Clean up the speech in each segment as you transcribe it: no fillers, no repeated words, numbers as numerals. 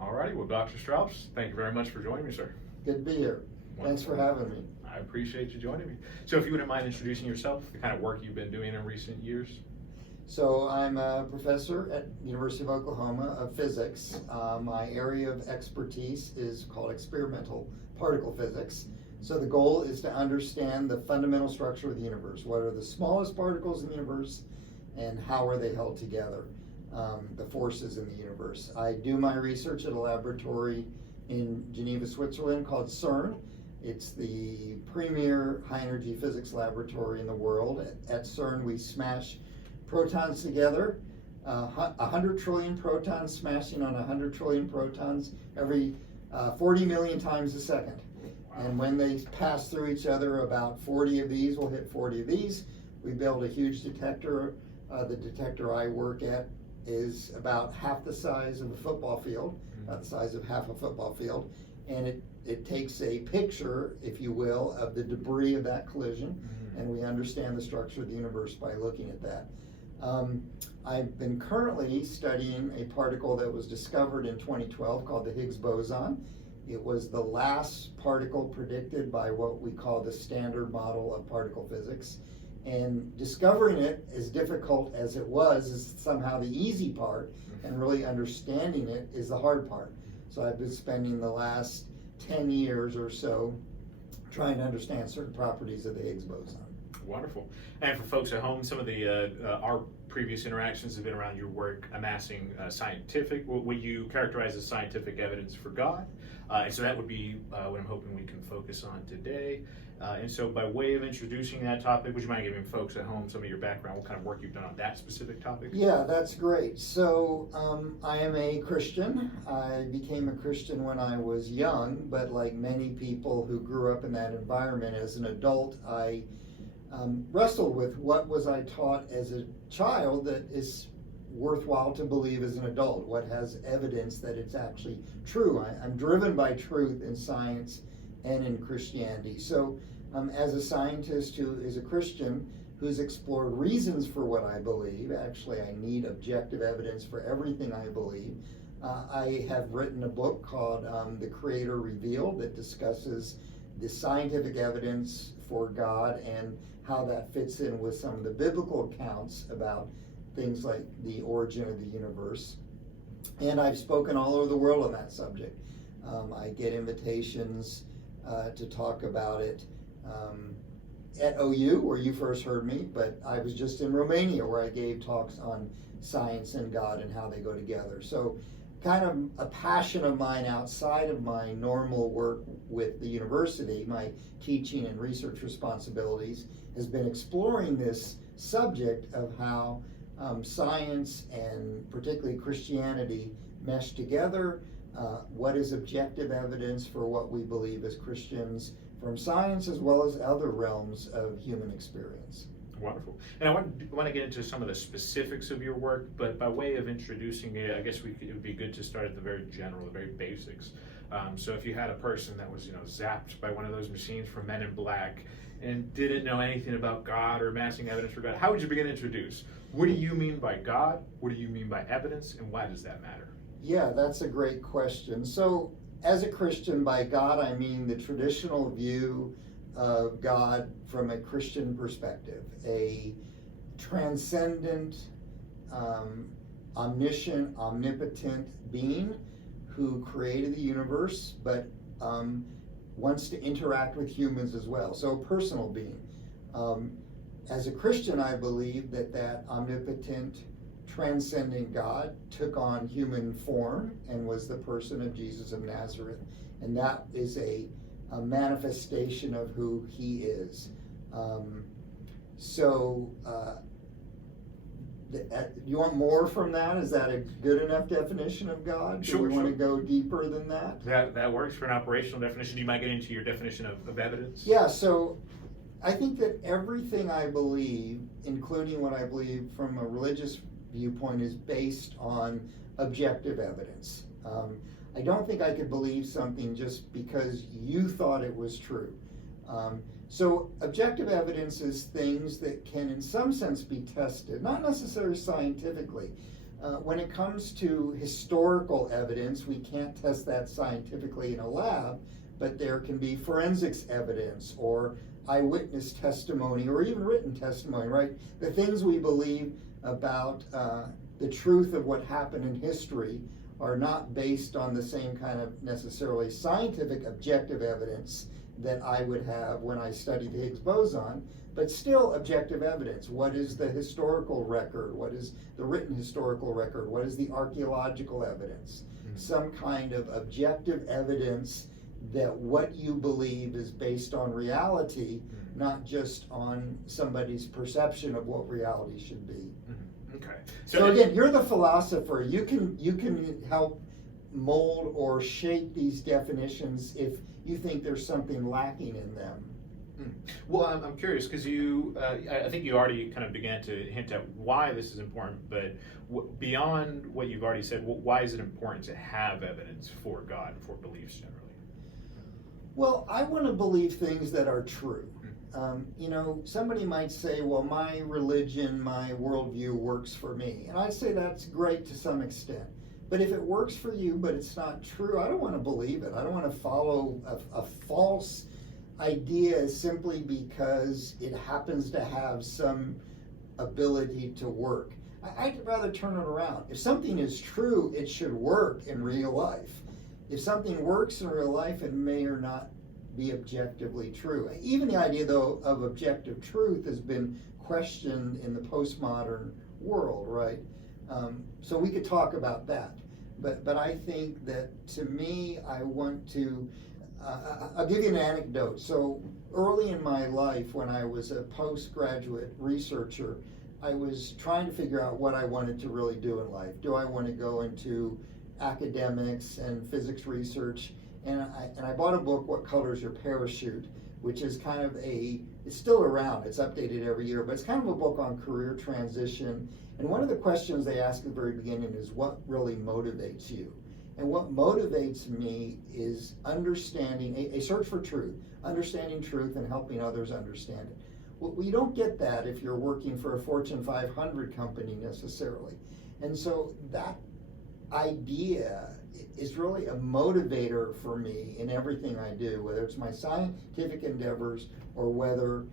All righty. Well, Dr. Strauss, thank you very much for joining me, sir. Good to be here. Thanks for having me. I appreciate you joining me. So if you wouldn't mind introducing yourself, the kind of work you've been doing in recent years. So I'm a professor at University of Oklahoma of physics. My area of expertise is called experimental particle physics. So the goal is to understand the fundamental structure of the universe. What are the smallest particles in the universe and how are they held together? The forces in the universe. I do my research at a laboratory in Geneva, Switzerland called CERN. It's the premier high energy physics laboratory in the world. At CERN we smash protons together, 100 trillion protons smashing on 100 trillion protons every 40 million times a second. And when they pass through each other, about 40 of these will hit 40 of these. We build a huge detector. The detector I work at is about half the size of a football field, about the size of half a football field. And it takes a picture, if you will, of the debris of that collision. And we understand the structure of the universe by looking at that. I've been currently studying a particle that was discovered in 2012 called the Higgs boson. It was the last particle predicted by what we call the standard model of particle physics. And discovering it, as difficult as it was, is somehow the easy part, and really understanding it is the hard part. So I've been spending the last 10 years or so trying to understand certain properties of the Higgs boson. Wonderful. And for folks at home, some of the our previous interactions have been around your work amassing scientific, what you characterize as scientific evidence for God. And so that would be what I'm hoping we can focus on today. And so by way of introducing that topic, would you mind giving folks at home some of your background, what kind of work you've done on that specific topic? Yeah, that's great. So I am a Christian. I became a Christian when I was young, but like many people who grew up in that environment as an adult, I wrestled with what was I taught as a child that is worthwhile to believe as an adult, what has evidence that it's actually true. I'm driven by truth in science and in Christianity. So as a scientist who is a Christian who's explored reasons for what I believe, actually I need objective evidence for everything I believe, I have written a book called The Creator Revealed that discusses the scientific evidence for God and how that fits in with some of the biblical accounts about things like the origin of the universe. And I've spoken all over the world on that subject. I get invitations to talk about it at OU, where you first heard me, but I was just in Romania where I gave talks on science and God and how they go together. So kind of a passion of mine outside of my normal work with the university, my teaching and research responsibilities, has been exploring this subject of how science and particularly Christianity mesh together. What is objective evidence for what we believe as Christians from science as well as other realms of human experience. Wonderful. And I want to get into some of the specifics of your work, but by way of introducing it, I guess it would be good to start at the very general, the very basics. So if you had a person that was, zapped by one of those machines from Men in Black and didn't know anything about God or amassing evidence for God, how would you begin to introduce? What do you mean by God? What do you mean by evidence? And why does that matter? Yeah, that's a great question. So as a Christian, by God, I mean the traditional view of God from a Christian perspective, a transcendent, omniscient, omnipotent being who created the universe, but wants to interact with humans as well. So a personal being. As a Christian, I believe that omnipotent, transcendent God took on human form and was the person of Jesus of Nazareth. And that is a manifestation of who he is. You want more from that? Is that a good enough definition of God? Do Sure. you want to go deeper than that? That works for an operational definition. You might get into your definition of evidence. Yeah, so I think that everything I believe, including what I believe from a religious viewpoint, is based on objective evidence. I don't think I could believe something just because you thought it was true. So objective evidence is things that can in some sense be tested, not necessarily scientifically, When it comes to historical evidence, we can't test that scientifically in a lab, but there can be forensics evidence or eyewitness testimony or even written testimony, right? The things we believe about the truth of what happened in history are not based on the same kind of necessarily scientific objective evidence that I would have when I studied the Higgs boson, but still objective evidence. What is the historical record? What is the written historical record? What is the archaeological evidence? Some kind of objective evidence that what you believe is based on reality, not just on somebody's perception of what reality should be. Okay. So again, you're the philosopher. You can help mold or shape these definitions if you think there's something lacking in them. Well, I'm curious because I think you already kind of began to hint at why this is important, but beyond what you've already said, why is it important to have evidence for God and for beliefs generally? Well, I want to believe things that are true. Somebody might say, well, my religion, my worldview works for me. And I'd say that's great to some extent. But if it works for you, but it's not true, I don't want to believe it. I don't want to follow a false idea simply because it happens to have some ability to work. I'd rather turn it around. If something is true, it should work in real life. If something works in real life, it may or not be objectively true. Even the idea, though, of objective truth has been questioned in the postmodern world, right? So we could talk about that. But I think that, to me, I want to, I'll give you an anecdote. So early in my life, when I was a postgraduate researcher, I was trying to figure out what I wanted to really do in life. Do I want to go into academics and physics research? And I bought a book, What Color is Your Parachute, which is kind of it's still around, it's updated every year, but it's kind of a book on career transition. And one of the questions they ask at the very beginning is, what really motivates you? And what motivates me is understanding, a search for truth, understanding truth and helping others understand it. Well, you don't get that if you're working for a Fortune 500 company necessarily. And so that idea is really a motivator for me in everything I do, whether it's my scientific endeavors or whether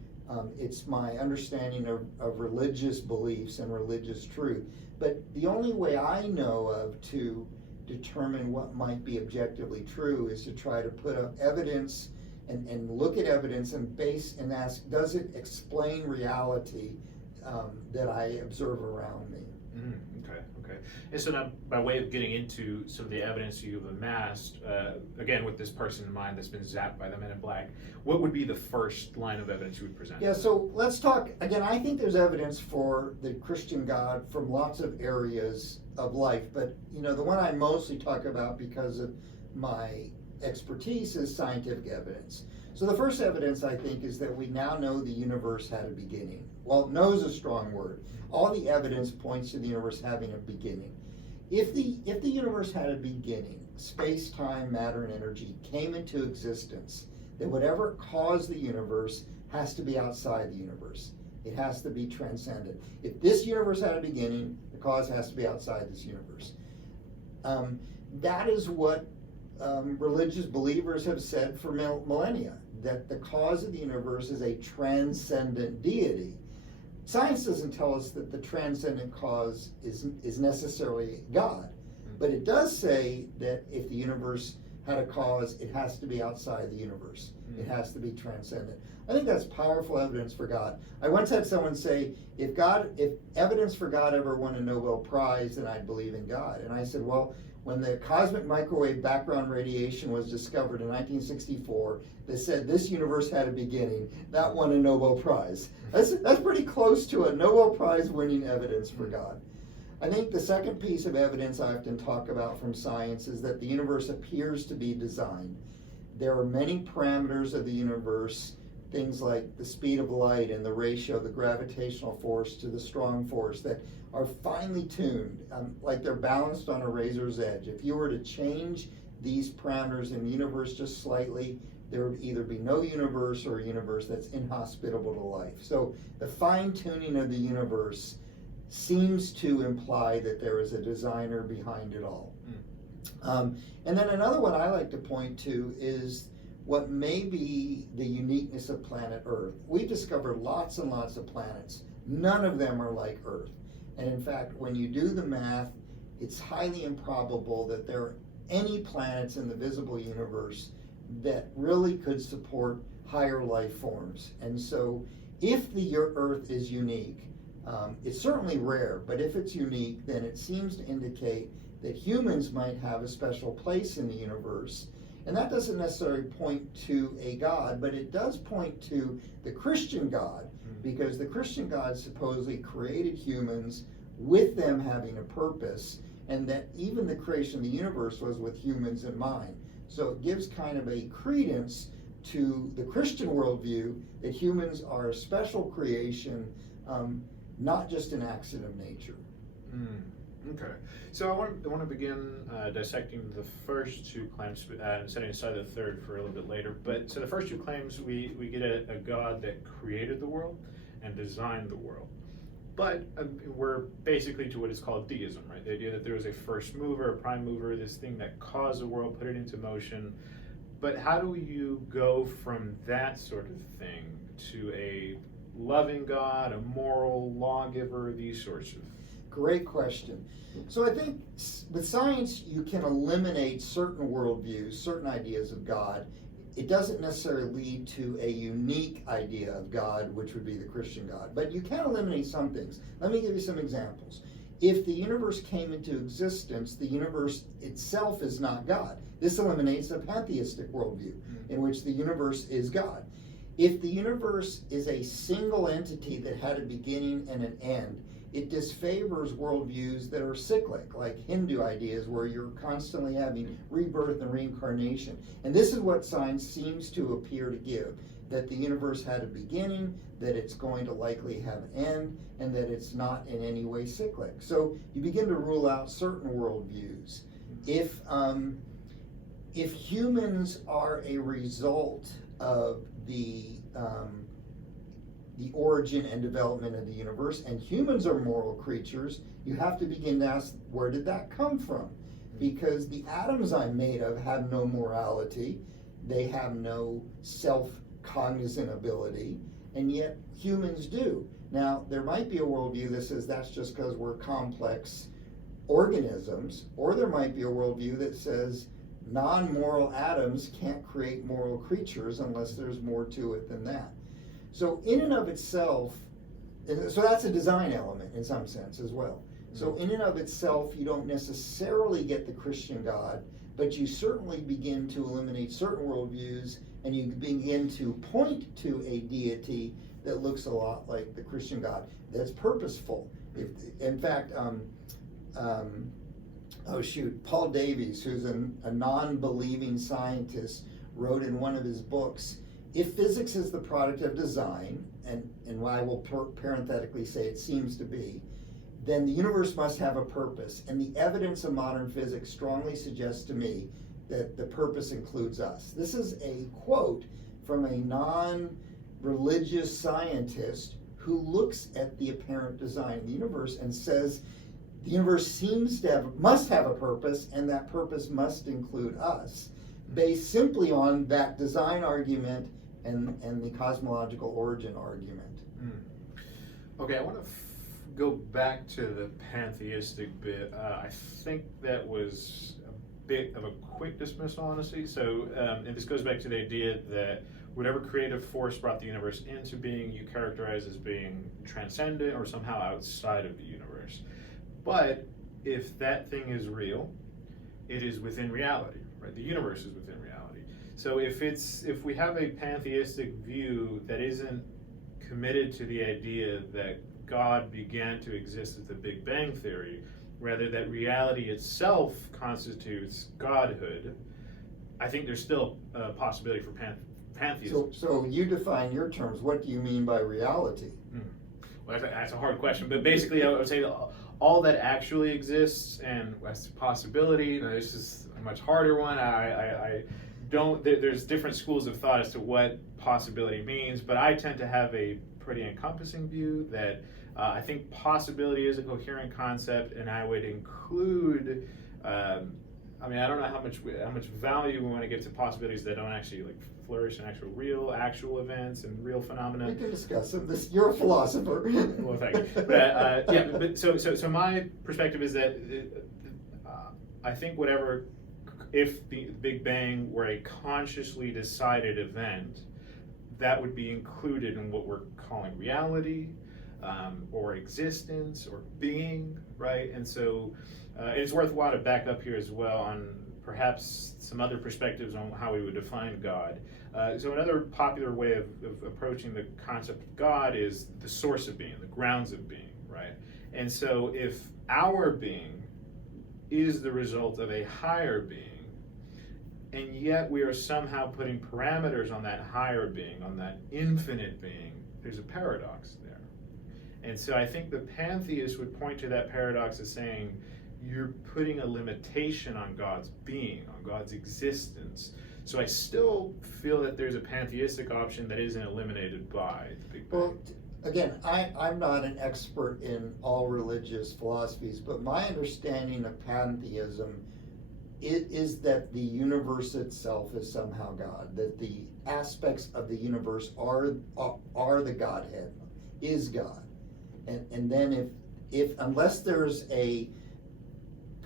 it's my understanding of religious beliefs and religious truth. But the only way I know of to determine what might be objectively true is to try to put up evidence and look at evidence and ask, does it explain reality that I observe around me? Okay. And so now, by way of getting into some of the evidence you've amassed, again, with this person in mind that's been zapped by the Men in Black, what would be the first line of evidence you would present? Yeah, so let's talk, again, I think there's evidence for the Christian God from lots of areas of life, but, the one I mostly talk about because of my expertise is scientific evidence. So the first evidence, I think, is that we now know the universe had a beginning. Well, know is a strong word. All the evidence points to the universe having a beginning. If the universe had a beginning, space, time, matter, and energy came into existence, then whatever caused the universe has to be outside the universe. It has to be transcendent. If this universe had a beginning, the cause has to be outside this universe. That is what religious believers have said for millennia, that the cause of the universe is a transcendent deity. Science doesn't tell us that the transcendent cause is necessarily God, but it does say that if the universe had a cause, it has to be outside the universe. It has to be transcendent. I think that's powerful evidence for God. I once had someone say, if evidence for God ever won a Nobel Prize, then I'd believe in God. And I said, well, when the cosmic microwave background radiation was discovered in 1964, they said this universe had a beginning. That won a Nobel Prize. That's pretty close to a Nobel Prize winning evidence for God. I think the second piece of evidence I often talk about from science is that the universe appears to be designed. There are many parameters of the universe, things like the speed of light and the ratio of the gravitational force to the strong force, that are finely tuned, like they're balanced on a razor's edge. If you were to change these parameters in the universe just slightly, there would either be no universe or a universe that's inhospitable to life. So the fine tuning of the universe seems to imply that there is a designer behind it all. And then another one I like to point to is what may be the uniqueness of planet Earth. We've discovered lots and lots of planets. None of them are like Earth. And in fact, when you do the math, it's highly improbable that there are any planets in the visible universe that really could support higher life forms. And so if the Earth is unique, it's certainly rare, but if it's unique, then it seems to indicate that humans might have a special place in the universe. And that doesn't necessarily point to a God, but it does point to the Christian God, because the Christian God supposedly created humans with them having a purpose, and that even the creation of the universe was with humans in mind. So it gives kind of a credence to the Christian worldview that humans are a special creation, not just an accident of nature. Okay, so I want to begin dissecting the first two claims and setting aside the third for a little bit later. But so the first two claims, we get a God that created the world and designed the world. But we're basically to what is called deism, right? The idea that there was a first mover, a prime mover, this thing that caused the world, put it into motion. But how do you go from that sort of thing to a loving God, a moral lawgiver, these sorts of? Great question. So I think with science, you can eliminate certain worldviews, certain ideas of God. It doesn't necessarily lead to a unique idea of God, which would be the Christian God. But you can eliminate some things. Let me give you some examples. If the universe came into existence, the universe itself is not God. This eliminates a pantheistic worldview in which the universe is God. If the universe is a single entity that had a beginning and an end, it disfavors worldviews that are cyclic, like Hindu ideas where you're constantly having rebirth and reincarnation. And this is what science seems to appear to give, that the universe had a beginning, that it's going to likely have an end, and that it's not in any way cyclic. So you begin to rule out certain worldviews. If humans are a result of the origin and development of the universe, and humans are moral creatures, you have to begin to ask, where did that come from? Because the atoms I'm made of have no morality, they have no self-cognizant ability, and yet humans do. Now, there might be a worldview that says that's just because we're complex organisms, or there might be a worldview that says non-moral atoms can't create moral creatures unless there's more to it than that. So in and of itself, so that's a design element in some sense as well. So in and of itself, you don't necessarily get the Christian God, but you certainly begin to eliminate certain worldviews, and you begin to point to a deity that looks a lot like the Christian God. That's purposeful. In fact, Paul Davies, who's a non-believing scientist, wrote in one of his books, if physics is the product of design, and I will parenthetically say it seems to be, then the universe must have a purpose. And the evidence of modern physics strongly suggests to me that the purpose includes us. This is a quote from a non-religious scientist who looks at the apparent design of the universe and says the universe must have a purpose, and that purpose must include us, based simply on that design argument and the cosmological origin argument. Okay, I want to go back to the pantheistic bit. I think that was a bit of a quick dismissal, honestly. So, and this goes back to the idea that whatever creative force brought the universe into being, you characterize as being transcendent or somehow outside of the universe. But if that thing is real, it is within reality, right? The universe is within reality. So if we have a pantheistic view that isn't committed to the idea that God began to exist as the Big Bang Theory, rather that reality itself constitutes godhood, I think there's still a possibility for pantheism. So you define your terms. What do you mean by reality? Well, that's a hard question, but basically I would say all that actually exists and as a possibility, this is a much harder one. I don't, there's different schools of thought as to what possibility means, but I tend to have a pretty encompassing view that I think possibility is a coherent concept, and I would include. I mean, I don't know how much value we want to give to possibilities that don't actually like flourish in actual events and real phenomena. We can discuss them. You're a philosopher. Well, thank you. But yeah, but so my perspective is that I think if the Big Bang were a consciously decided event, that would be included in what we're calling reality, or existence, or being, right? And so it's worthwhile to back up here as well on perhaps some other perspectives on how we would define God. So another popular way of approaching the concept of God is the source of being, the grounds of being, right? And so if our being is the result of a higher being, and yet we are somehow putting parameters on that higher being, on that infinite being, there's a paradox there. And so I think the pantheist would point to that paradox as saying, you're putting a limitation on God's being, on God's existence. So I still feel that there's a pantheistic option that isn't eliminated by the Big Bang. Well, again, I'm not an expert in all religious philosophies, but my understanding of pantheism is that the universe itself is somehow God, that the aspects of the universe are the Godhead, is God. And then if unless there's a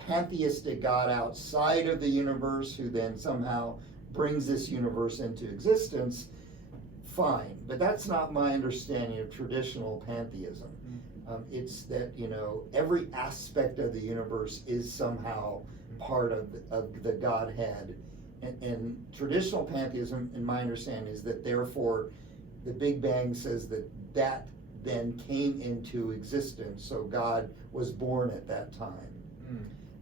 pantheistic God outside of the universe who then somehow brings this universe into existence, fine. But that's not my understanding of traditional pantheism. It's that, every aspect of the universe is somehow part of the Godhead. And traditional pantheism, in my understanding, is that therefore the Big Bang says that then came into existence, so God was born at that time.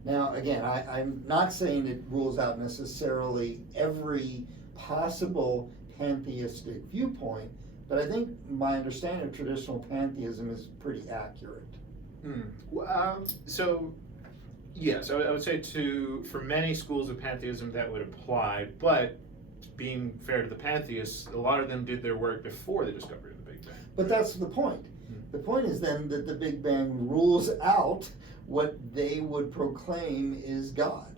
Now, again, I'm not saying it rules out necessarily every possible pantheistic viewpoint, but I think my understanding of traditional pantheism is pretty accurate. So, yes, I would say for many schools of pantheism that would apply, but being fair to the pantheists, a lot of them did their work before the discovery of the Big Bang. But that's the point. The point is then that the Big Bang rules out what they would proclaim is God.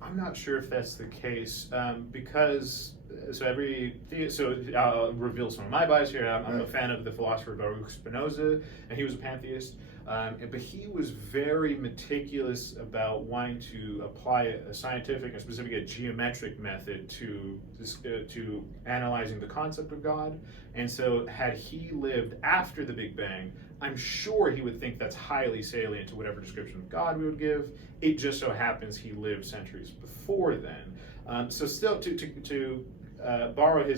I'm not sure if that's the case, because I'll reveal some of my bias here. I'm a fan of the philosopher Baruch Spinoza, and he was a pantheist. But he was very meticulous about wanting to apply a scientific, and specifically a geometric method to analyzing the concept of God. And so had he lived after the Big Bang, I'm sure he would think that's highly salient to whatever description of God we would give. It just so happens he lived centuries before then. So still to borrow a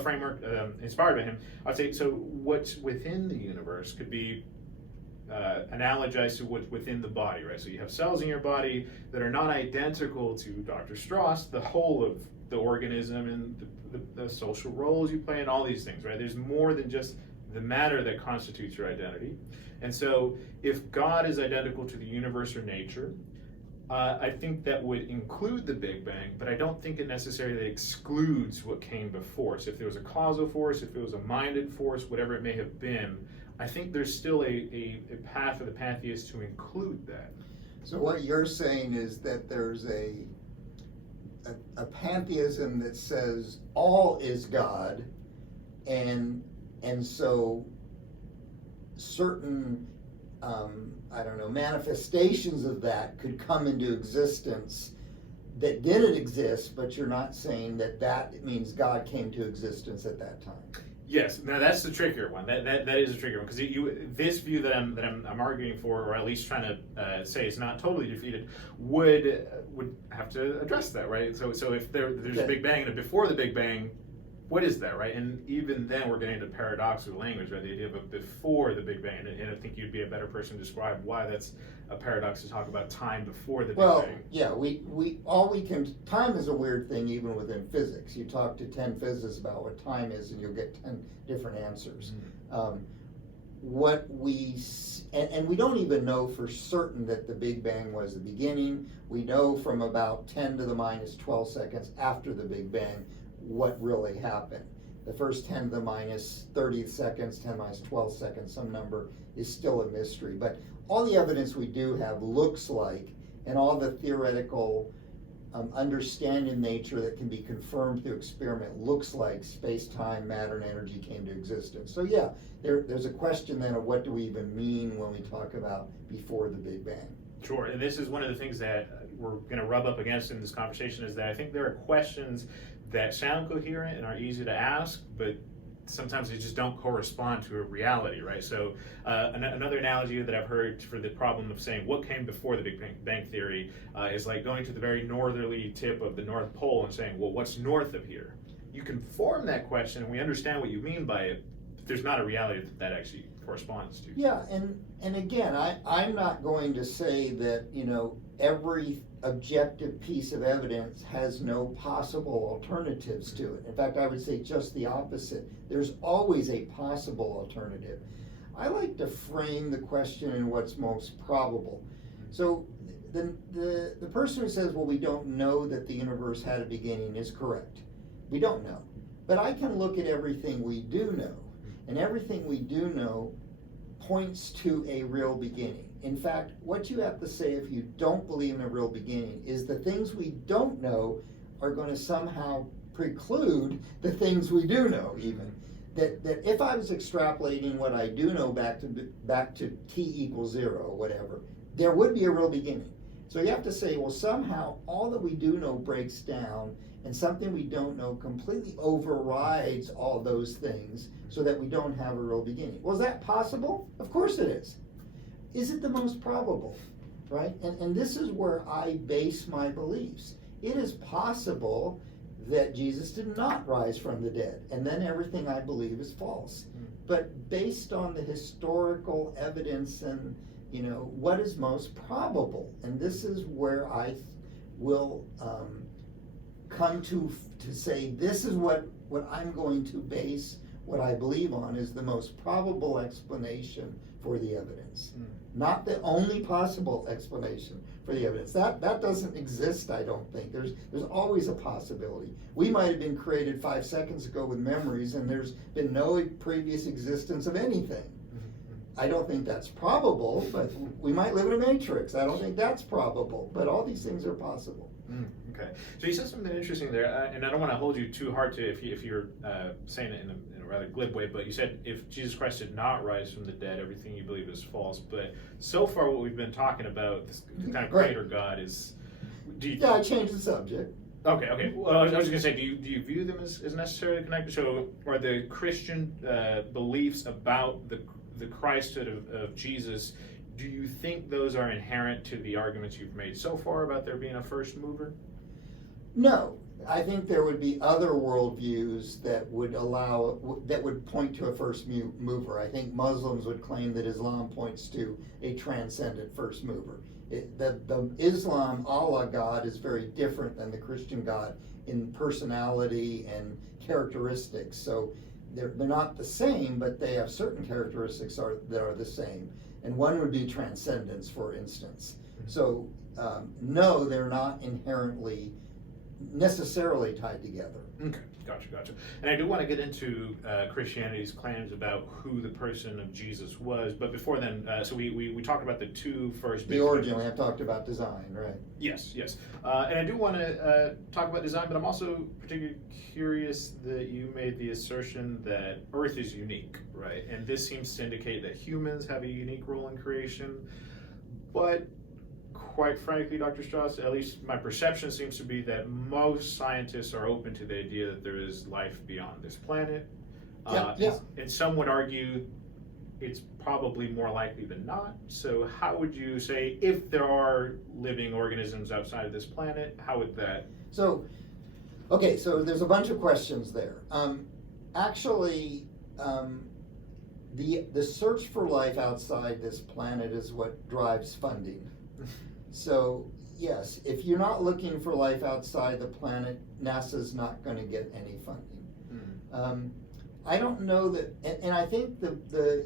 framework inspired by him, I'd say, so what's within the universe could be analogized to what's within the body, right? So you have cells in your body that are not identical to Dr. Strauss, the whole of the organism and the social roles you play and all these things, right? There's more than just the matter that constitutes your identity. And so if God is identical to the universe or nature, I think that would include the Big Bang, but I don't think it necessarily excludes what came before. So if there was a causal force, if it was a minded force, whatever it may have been, I think there's still a path for the pantheists to include that. So what you're saying is that there's a pantheism that says all is God, and so certain manifestations of that could come into existence that didn't exist, but you're not saying that means God came to existence at that time. Yes, now that's the trickier one. That is a trickier one, because this view that I'm arguing for, or at least trying to say is not totally defeated, would have to address that, right? So if there's a Big Bang and before the Big Bang, what is that, right? And even then we're getting into paradoxical language, right? The idea of a before the Big Bang, and I think you'd be a better person to describe why that's a paradox to talk about time before the Big Bang. Well, yeah, time is a weird thing even within physics. You talk to 10 physicists about what time is and you'll get 10 different answers. And we don't even know for certain that the Big Bang was the beginning. We know from about 10 to the minus 12 seconds after the Big Bang what really happened. the first 10 to the minus 30 seconds, 10 minus 12 seconds, some number is still a mystery. But all the evidence we do have looks like, and all the theoretical understanding of nature that can be confirmed through experiment looks like space-time, matter, and energy came to existence. So yeah, there's a question then of what do we even mean when we talk about before the Big Bang. Sure, and this is one of the things that we're going to rub up against in this conversation, is that I think there are questions that sound coherent and are easy to ask, but sometimes they just don't correspond to a reality, right? So another analogy that I've heard for the problem of saying what came before the Big Bang Theory is like going to the very northerly tip of the North Pole and saying, well, what's north of here? You can form that question and we understand what you mean by it, but there's not a reality that actually corresponds to. Yeah, and again, I'm not going to say that, every objective piece of evidence has no possible alternatives to it. In fact, I would say just the opposite. There's always a possible alternative. I like to frame the question in what's most probable. So the person who says, well, we don't know that the universe had a beginning is correct. We don't know. But I can look at everything we do know, and everything we do know points to a real beginning. In fact, what you have to say if you don't believe in a real beginning is the things we don't know are going to somehow preclude the things we do know, even. That if I was extrapolating what I do know back to t equals 0, whatever, there would be a real beginning. So you have to say, well, somehow all that we do know breaks down, and something we don't know completely overrides all those things so that we don't have a real beginning. Well, is that possible? Of course it is. Is it the most probable, right? And this is where I base my beliefs. It is possible that Jesus did not rise from the dead, and then everything I believe is false. But based on the historical evidence and, what is most probable, and this is where I will come to say this is what I'm going to base what I believe on is the most probable explanation for the evidence. Not the only possible explanation for the evidence. That doesn't exist, I don't think. There's always a possibility. We might have been created 5 seconds ago with memories, and there's been no previous existence of anything. I don't think that's probable, but we might live in a matrix. I don't think that's probable, but all these things are possible. Okay. So you said something interesting there, and I don't want to hold you too hard to if you're saying it in a rather glib way, but you said if Jesus Christ did not rise from the dead, everything you believe is false. But so far what we've been talking about, this kind of creator God, is... Yeah, I changed the subject. Okay. Well, I was just going to say, do you view them as necessarily connected? So are the Christian beliefs about the Christhood of Jesus, do you think those are inherent to the arguments you've made so far about there being a first mover? No. I think there would be other worldviews that would point to a first mover. I think Muslims would claim that Islam points to a transcendent first mover. The Islam Allah God is very different than the Christian God in personality and characteristics. So they're not the same, but they have certain characteristics that are the same. And one would be transcendence, for instance. So no, they're not inherently necessarily tied together. Okay, gotcha. And I do want to get into Christianity's claims about who the person of Jesus was, but before then, so we talked about the two first... The origin, we have talked about design, right? Yes. And I do want to talk about design, but I'm also particularly curious that you made the assertion that Earth is unique, right? And this seems to indicate that humans have a unique role in creation, but quite frankly, Dr. Strauss, at least my perception seems to be that most scientists are open to the idea that there is life beyond this planet. And some would argue it's probably more likely than not. So how would you say, if there are living organisms outside of this planet, how would that... So there's a bunch of questions there. Actually, the search for life outside this planet is what drives funding. So, yes, if you're not looking for life outside the planet, NASA's not going to get any funding. I don't know that, and I think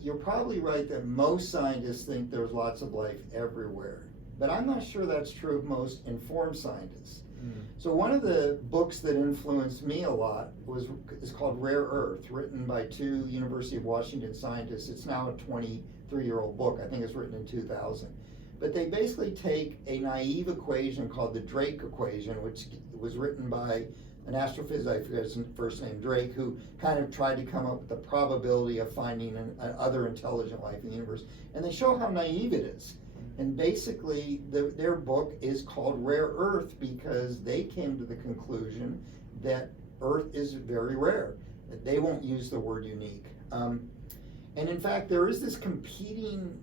you're probably right that most scientists think there's lots of life everywhere. but I'm not sure that's true of most informed scientists. Mm. So one of the books that influenced me a lot is called Rare Earth, written by two University of Washington scientists. It's now a 23-year-old book. I think it's written in 2000. But they basically take a naive equation called the Drake equation, which was written by an astrophysicist, I forget his first name, Drake, who kind of tried to come up with the probability of finding other intelligent life in the universe. And they show how naive it is. And basically, their book is called Rare Earth because they came to the conclusion that Earth is very rare. That they won't use the word unique. And in fact, there is this competing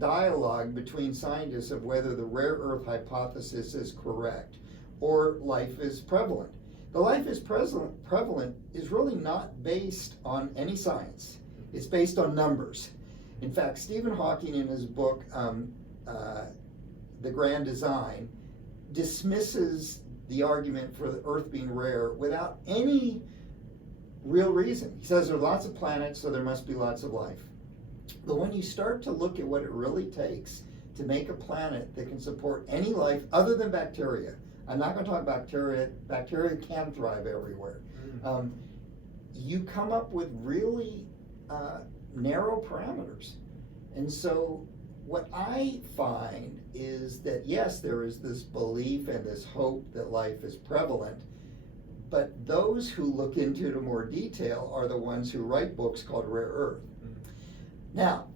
dialogue between scientists of whether the rare Earth hypothesis is correct or life is prevalent. The life is prevalent is really not based on any science. It's based on numbers. In fact, Stephen Hawking in his book, The Grand Design, dismisses the argument for the Earth being rare without any real reason. He says there are lots of planets, so there must be lots of life. But when you start to look at what it really takes to make a planet that can support any life other than bacteria, I'm not going to talk bacteria. Bacteria can thrive everywhere. You come up with really narrow parameters. And so what I find is that, yes, there is this belief and this hope that life is prevalent, but those who look into it in more detail are the ones who write books called Rare Earth. Now,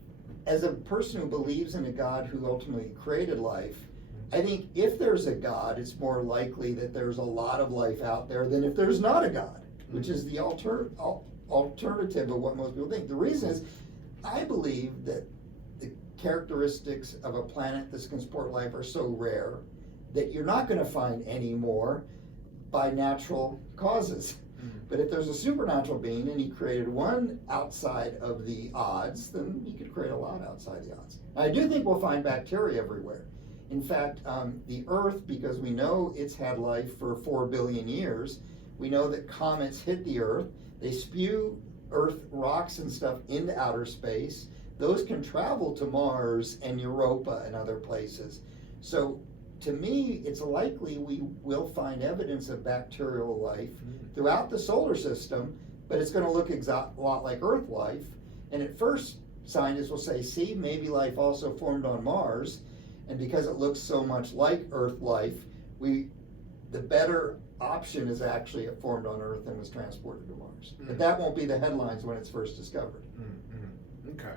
as a person who believes in a God who ultimately created life, I think if there's a God, it's more likely that there's a lot of life out there than if there's not a God, which is the alternative of what most people think. The reason is, I believe that the characteristics of a planet that can support life are so rare that you're not going to find any more by natural causes. But if there's a supernatural being and he created one outside of the odds, then he could create a lot outside the odds. I do think we'll find bacteria everywhere. In fact, the Earth, because we know it's had life for 4 billion years, we know that comets hit the Earth, they spew Earth rocks and stuff into outer space. Those can travel to Mars and Europa and other places. So to me, it's likely we will find evidence of bacterial life throughout the solar system, but it's going to look a lot like Earth life. And at first, scientists will say, see, maybe life also formed on Mars. And because it looks so much like Earth life, the better option is actually it formed on Earth and was transported to Mars. But that won't be the headlines when it's first discovered. Okay.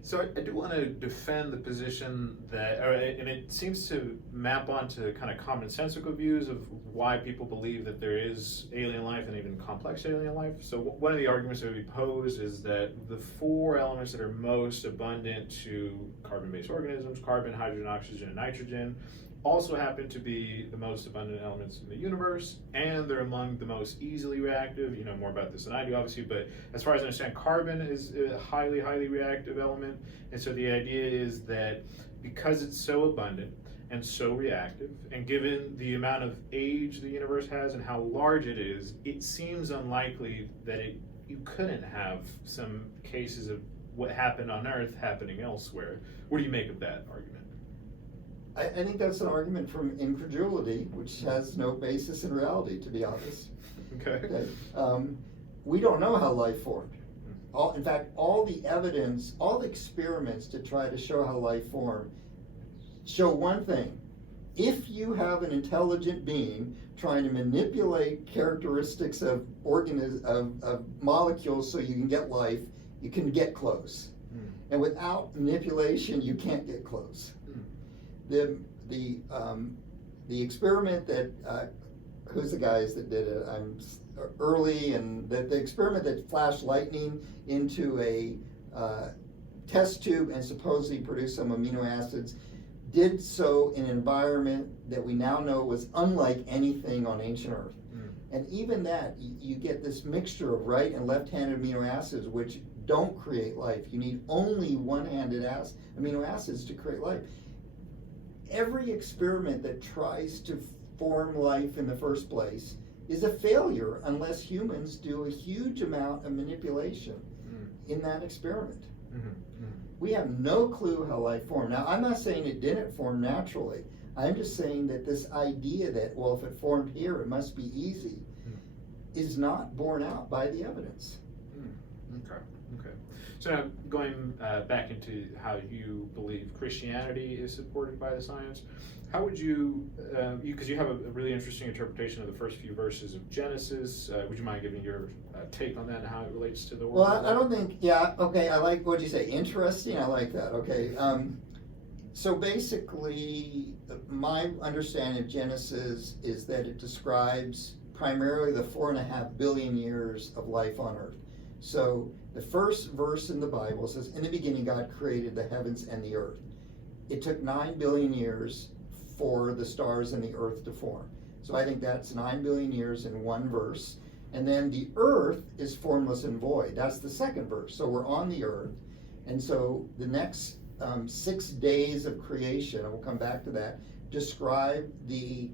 So I do want to defend the position that, and it seems to map onto kind of commonsensical views of why people believe that there is alien life and even complex alien life. So one of the arguments that would be posed is that the 4 elements that are most abundant to carbon-based organisms, carbon, hydrogen, oxygen, and nitrogen, also happen to be the most abundant elements in the universe, and they're among the most easily reactive. You know more about this than I do, obviously, but as far as I understand, carbon is a highly, highly reactive element, and so the idea is that because it's so abundant and so reactive, and given the amount of age the universe has and how large it is, it seems unlikely that you couldn't have some cases of what happened on Earth happening elsewhere. What do you make of that argument? I think that's an argument from incredulity, which has no basis in reality, to be honest. Okay. We don't know how life formed. In fact, all the evidence, all the experiments to try to show how life formed show one thing. If you have an intelligent being trying to manipulate characteristics of molecules so you can get life, you can get close. And without manipulation, you can't get close. The experiment that who's the guys that did it? Early, and the experiment that flashed lightning into a test tube and supposedly produced some amino acids, did so in an environment that we now know was unlike anything on ancient Earth. And even that, you get this mixture of right and left-handed amino acids, which don't create life. You need only one-handed amino acids to create life. Every experiment that tries to form life in the first place is a failure unless humans do a huge amount of manipulation in that experiment. we have no clue how life formed. Now, I'm not saying it didn't form naturally. I'm just saying that this idea that, well, if it formed here, it must be easy, is not borne out by the evidence. Okay. So now going back into how you believe Christianity is supported by the science, how would you, because you have a really interesting interpretation of the first few verses of Genesis, would you mind giving your take on that and how it relates to the world? Well, I don't think, yeah, okay, I like, what'd you say, interesting? I like that, okay. So basically, my understanding of Genesis is that it describes primarily the 4.5 billion years of life on earth. So the first verse in the Bible says, in the beginning God created the heavens and the earth. It took 9 billion years for the stars and the earth to form. So I think that's 9 billion years in one verse. And then the earth is formless and void. That's the second verse. So we're on the earth. And so the next 6 days of creation, and we'll come back to that, describe the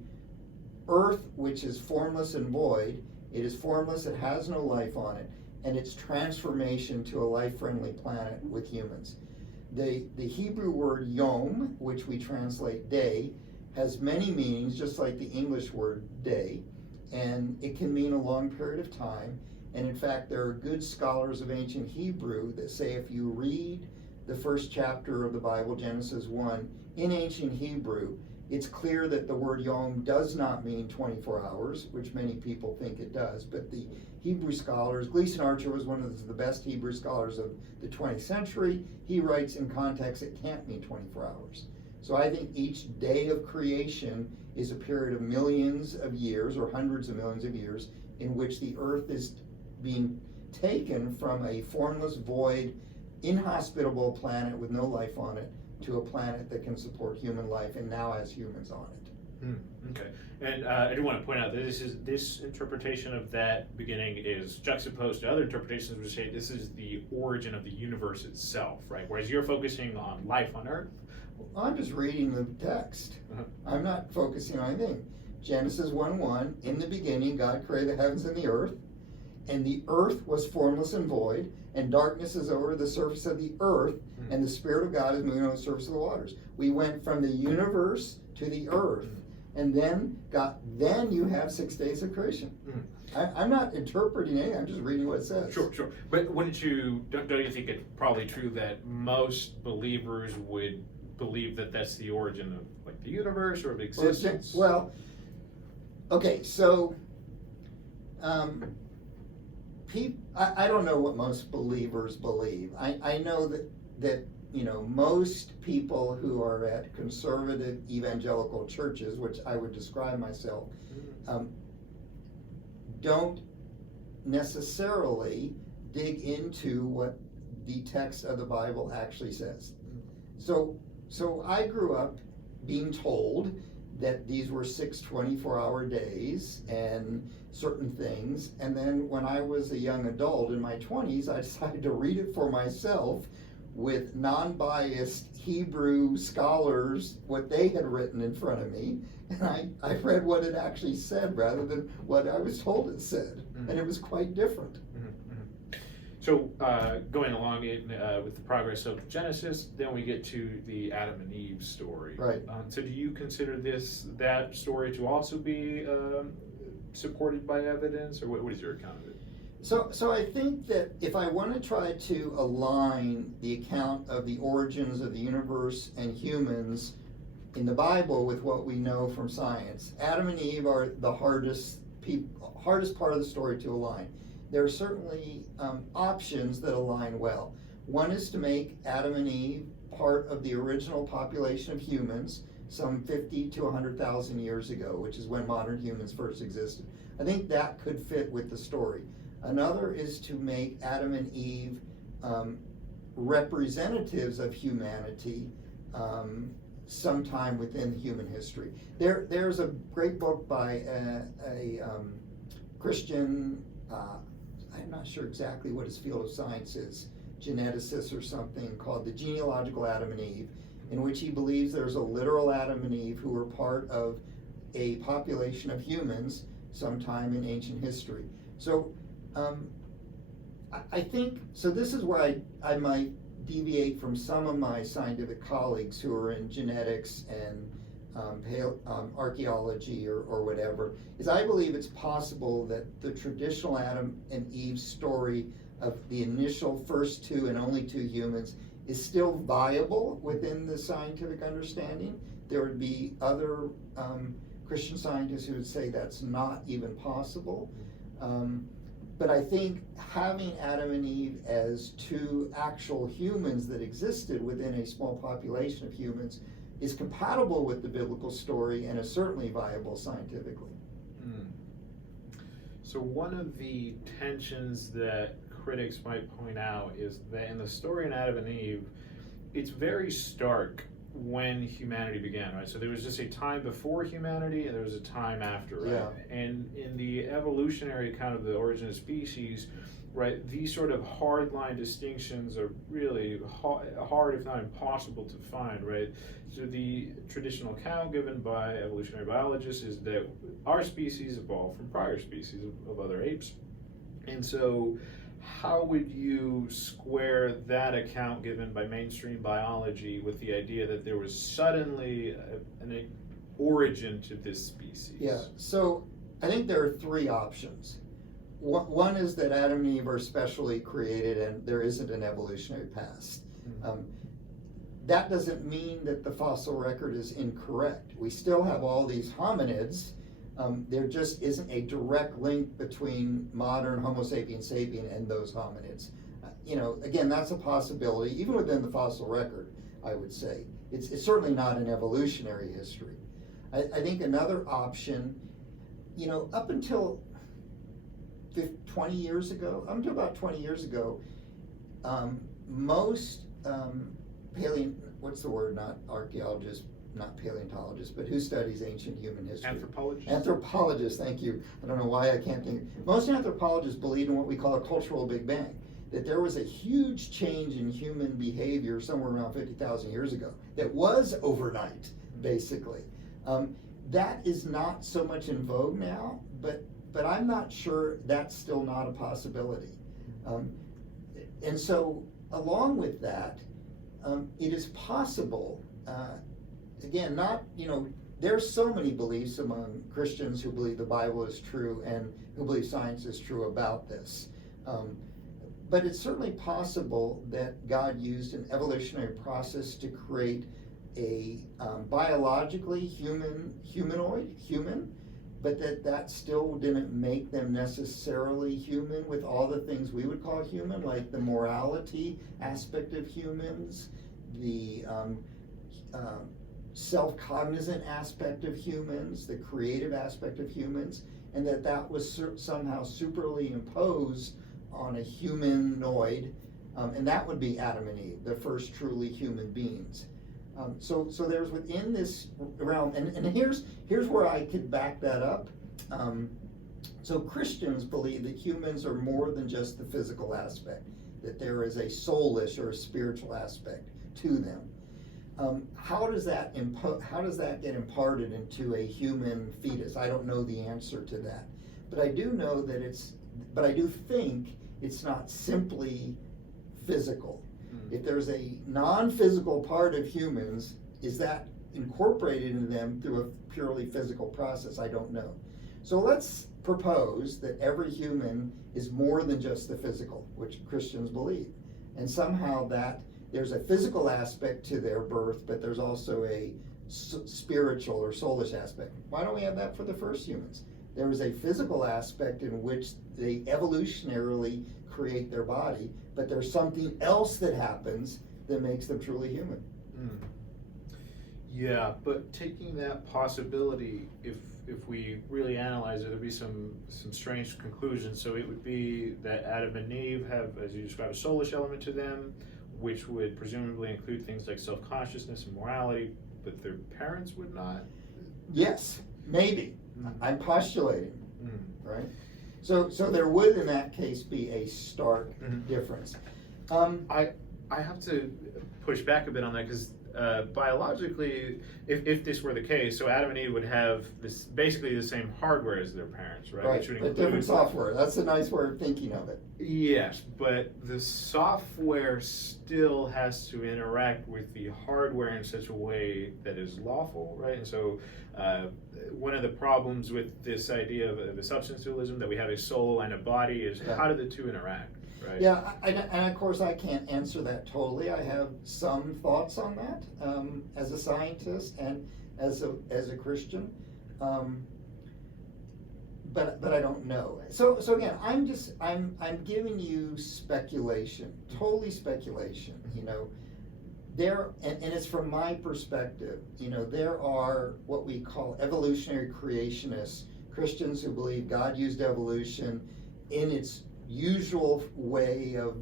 earth, which is formless and void. It is formless, it has no life on it, and its transformation to a life-friendly planet with humans. The Hebrew word yom, which we translate day, has many meanings, just like the English word day, and it can mean a long period of time. And in fact, there are good scholars of ancient Hebrew that say if you read the first chapter of the Bible, Genesis 1, in ancient Hebrew, it's clear that the word yom does not mean 24 hours, which many people think it does, but the Hebrew scholars, Gleason Archer was one of the best Hebrew scholars of the 20th century. He writes in context it can't mean 24 hours. So I think each day of creation is a period of millions of years or hundreds of millions of years in which the earth is being taken from a formless, void, inhospitable planet with no life on it to a planet that can support human life and now has humans on it. Okay, and I do want to point out that this interpretation of that beginning is juxtaposed to other interpretations which say this is the origin of the universe itself, right? Whereas you're focusing on life on Earth. Well, I'm just reading the text. I'm not focusing on anything. Genesis 1:1, in the beginning God created the heavens and the earth was formless and void, and darkness is over the surface of the earth, and the Spirit of God is moving on the surface of the waters. We went from the universe to the earth, and then you have 6 days of creation. I'm not interpreting anything, I'm just reading what it says. Sure. But don't you think it's probably true that most believers would believe that that's the origin of like the universe or of existence? Well, okay, so I don't know what most believers believe. I know that most people who are at conservative evangelical churches, which I would describe myself, don't necessarily dig into what the text of the Bible actually says. So I grew up being told that these were 6 24-hour days and certain things, and then when I was a young adult in my 20s, I decided to read it for myself with non-biased Hebrew scholars, what they had written in front of me, and I read what it actually said rather than what I was told it said, and it was quite different. So going along with the progress of Genesis, then we get to the Adam and Eve story. Right. So do you consider that story to also be supported by evidence, or what is your account of it? So I think that if I want to try to align the account of the origins of the universe and humans in the Bible with what we know from science, Adam and Eve are the hardest part of the story to align. There are certainly options that align well. One is to make Adam and Eve part of the original population of humans some 50 to 100,000 years ago, which is when modern humans first existed. I think that could fit with the story. Another is to make Adam and Eve representatives of humanity sometime within human history. There's a great book by a Christian, I'm not sure exactly what his field of science is, geneticist or something, called The Genealogical Adam and Eve, in which he believes there's a literal Adam and Eve who were part of a population of humans sometime in ancient history. So I think, so this is where I might deviate from some of my scientific colleagues who are in genetics and archaeology or whatever, is I believe it's possible that the traditional Adam and Eve story of the initial first two and only two humans is still viable within the scientific understanding. There would be other Christian scientists who would say that's not even possible. But I think having Adam and Eve as two actual humans that existed within a small population of humans is compatible with the biblical story and is certainly viable scientifically. So one of the tensions that critics might point out is that in the story in Adam and Eve, it's very stark when humanity began, right? So there was just a time before humanity and there was a time after, right? Yeah. And in the evolutionary account of the origin of species, right, these sort of hard line distinctions are really hard, if not impossible, to find, right? So the traditional account given by evolutionary biologists is that our species evolved from prior species of other apes. And so how would you square that account given by mainstream biology with the idea that there was suddenly an origin to this species? Yeah, so I think there are three options. One is that Adam and Eve are specially created and there isn't an evolutionary past. That doesn't mean that the fossil record is incorrect. We still have all these hominids. There just isn't a direct link between modern Homo sapiens sapien and those hominids. Again, that's a possibility, even within the fossil record, I would say. It's certainly not an evolutionary history. I think another option, up until 20 years ago, up until about 20 years ago, most what's the word, not archaeologists, not paleontologists, but who studies ancient human history? Anthropologists. Anthropologists, thank you. I don't know why I can't think. Most anthropologists believe in what we call a cultural Big Bang, that there was a huge change in human behavior somewhere around 50,000 years ago that was overnight, basically. That is not so much in vogue now, but I'm not sure that's still not a possibility. And so along with that, it is possible, again, there's so many beliefs among Christians who believe the Bible is true and who believe science is true about this. But it's certainly possible that God used an evolutionary process to create a biologically human, but that still didn't make them necessarily human with all the things we would call human, like the morality aspect of humans, the self-cognizant aspect of humans, the creative aspect of humans, and that was somehow superly imposed on a humanoid, and that would be Adam and Eve, the first truly human beings. So there's within this realm, and here's where I could back that up. So Christians believe that humans are more than just the physical aspect, that there is a soulish or a spiritual aspect to them. How does that get imparted into a human fetus? I don't know the answer to that, but I do know that but I do think it's not simply physical. If there's a non-physical part of humans, is that incorporated into them through a purely physical process? I don't know. So let's propose that every human is more than just the physical, which Christians believe, and somehow that there's a physical aspect to their birth, but there's also a spiritual or soulish aspect. Why don't we have that for the first humans? There is a physical aspect in which they evolutionarily create their body, but there's something else that happens that makes them truly human. Yeah, but taking that possibility, if we really analyze it, there'd be some strange conclusions. So it would be that Adam and Eve have, as you described, a soulish element to them, which would presumably include things like self-consciousness and morality, but their parents would not? Yes, maybe. I'm postulating, right? So there would, in that case, be a stark difference. I have to push back a bit on that, because biologically, if this were the case, so Adam and Eve would have this basically the same hardware as their parents, right? Right, Which would but include different software. That's a nice way of thinking of it. Yes, but the software still has to interact with the hardware in such a way that is lawful, right? And so one of the problems with this idea of a substance dualism, that we have a soul and a body, is how do the two interact, right? Yeah, and of course I can't answer that totally. I have some thoughts on that as a scientist and as a Christian. But I don't know. So again, I'm giving you speculation, totally speculation. And it's from my perspective. There are what we call evolutionary creationists, Christians who believe God used evolution in its usual way of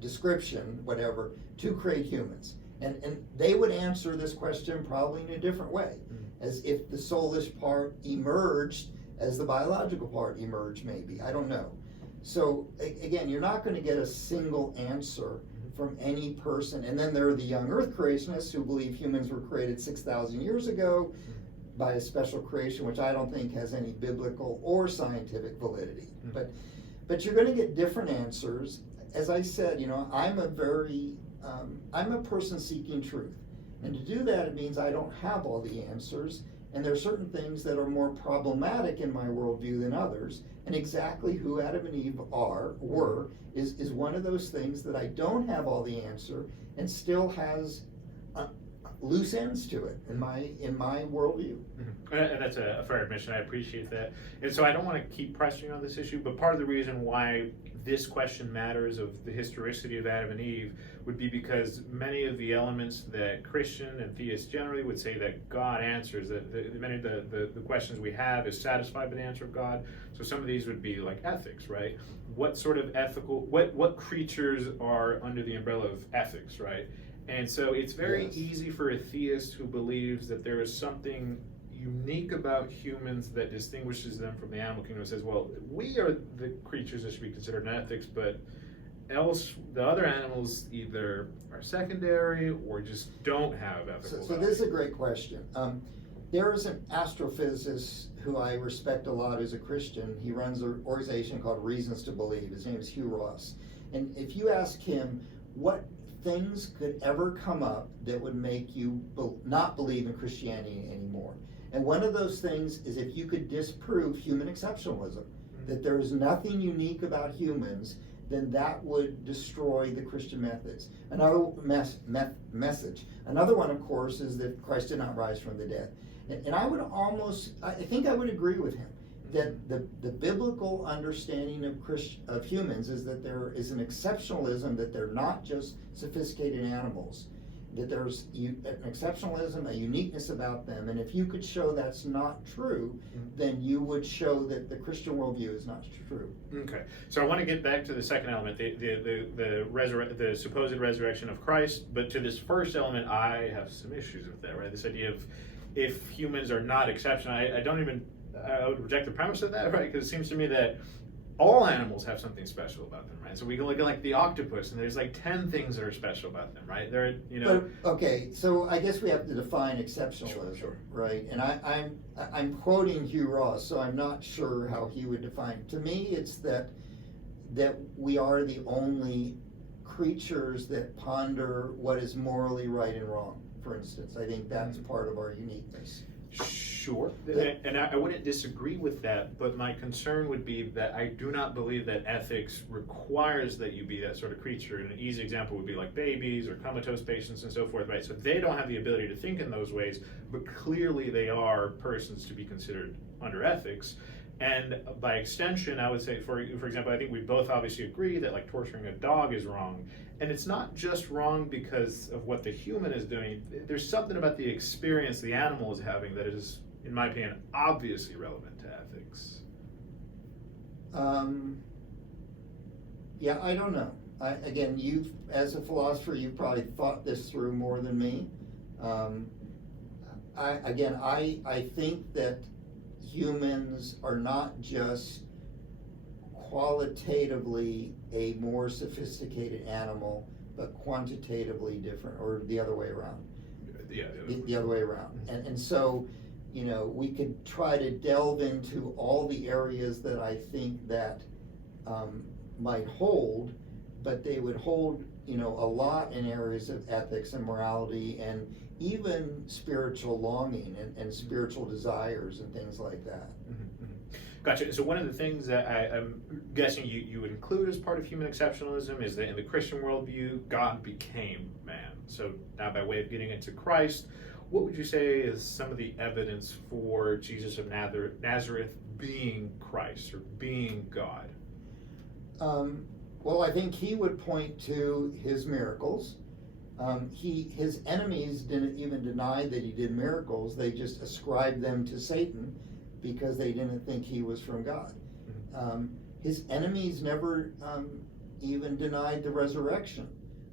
description, whatever, to create humans. And they would answer this question probably in a different way, as if the soulish part emerged as the biological part emerged, maybe. I don't know. So again, you're not going to get a single answer from any person. And then there are the young earth creationists who believe humans were created 6,000 years ago by a special creation, which I don't think has any biblical or scientific validity. But you're going to get different answers. As I said, I'm a person seeking truth. And to do that, it means I don't have all the answers. And there are certain things that are more problematic in my worldview than others. And exactly who Adam and Eve were is one of those things that I don't have all the answer and still has loose ends to it in my worldview. And that's a fair admission. I appreciate that. And so I don't want to keep pressing on this issue, but part of the reason why this question matters of the historicity of Adam and Eve would be because many of the elements that Christian and theists generally would say that God answers, that many of the questions we have is satisfied by the answer of God. So some of these would be like ethics, right? What sort of what creatures are under the umbrella of ethics, right? And so it's very easy for a theist who believes that there is something unique about humans that distinguishes them from the animal kingdom, says, well, we are the creatures that should be considered in ethics, but else the other animals either are secondary or just don't have ethical So this is a great question. There is an astrophysicist who I respect a lot who's a Christian. He runs an organization called Reasons to Believe. His name is Hugh Ross. And if you ask him what things could ever come up that would make you not believe in Christianity anymore, and one of those things is if you could disprove human exceptionalism, that there is nothing unique about humans, then that would destroy the Christian methods. Another message. Another one, of course, is that Christ did not rise from the dead. And I think I would agree with him that the biblical understanding of humans is that there is an exceptionalism, that they're not just sophisticated animals, that there's an exceptionalism, a uniqueness about them. And if you could show that's not true, then you would show that the Christian worldview is not true. Okay, so I want to get back to the second element, the supposed resurrection of Christ. But to this first element, I have some issues with that, right? This idea of if humans are not exceptional, I would reject the premise of that, right? Because it seems to me that all animals have something special about them, right? So we can look at like the octopus, and there's like 10 things that are special about them, right? They're, But, okay, so I guess we have to define exceptionalism, Sure. right? And I'm quoting Hugh Ross, so I'm not sure how he would define it. To me, it's that we are the only creatures that ponder what is morally right and wrong. For instance, I think that's part of our uniqueness. Sure, and I wouldn't disagree with that, but my concern would be that I do not believe that ethics requires that you be that sort of creature. And an easy example would be like babies or comatose patients and so forth, right? So they don't have the ability to think in those ways, but clearly they are persons to be considered under ethics. And by extension, I would say, for example, I think we both obviously agree that like torturing a dog is wrong. And it's not just wrong because of what the human is doing. There's something about the experience the animal is having that is, in my opinion, obviously relevant to ethics. Yeah, I don't know. Again, as a philosopher, you've probably thought this through more than me. I think that humans are not just qualitatively a more sophisticated animal, but quantitatively different, or the other way around. Yeah. The other way around. And so, we could try to delve into all the areas that I think that might hold, but they would hold, a lot in areas of ethics and morality and even spiritual longing and spiritual desires and things like that. Gotcha. So one of the things that I'm guessing you would include as part of human exceptionalism is that in the Christian worldview, God became man. So now by way of getting into Christ, what would you say is some of the evidence for Jesus of Nazareth being Christ or being God? Well, I think he would point to his miracles. His enemies didn't even deny that he did miracles. They just ascribed them to Satan because they didn't think he was from God. His enemies never even denied the resurrection.